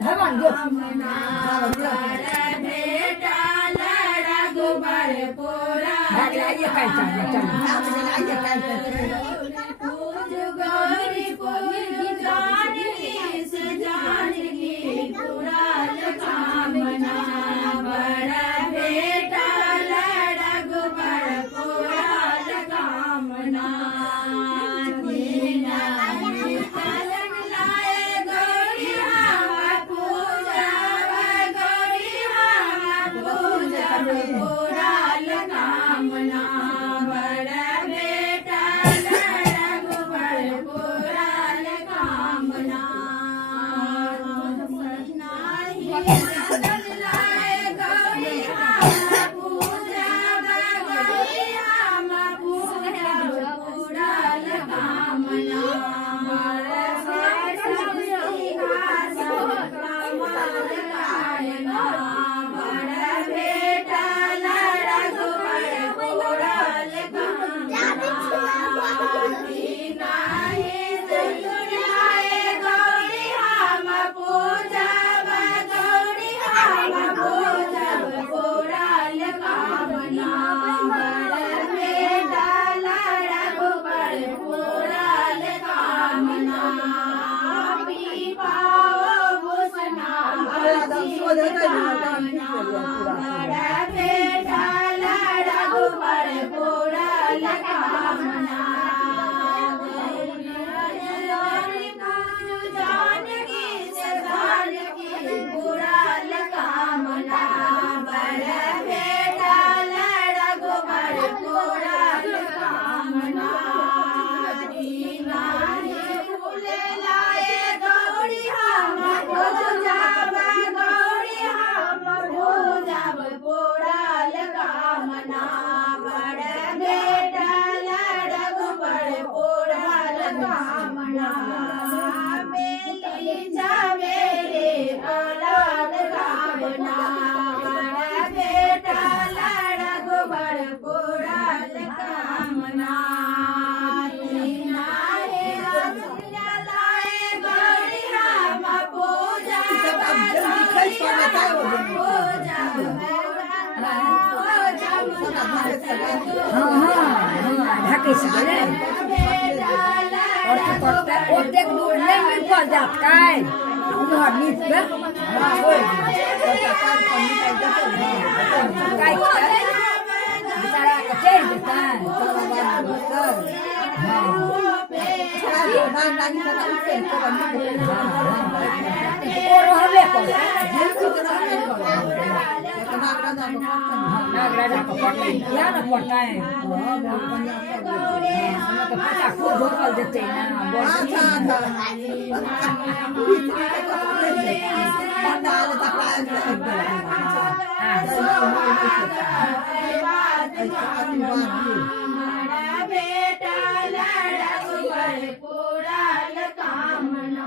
धावन जो ये काय ढाके से बोले और तो करता और देख दूर नहीं मिल पा जात काय उधर नीच पे काय बेचारा का चेर देता है और हमें को नागराजा को पड़ता क्या ना पड़ता है तो पैसा खूब धोखल देते हैं बेटा लड़ा पूरा कामना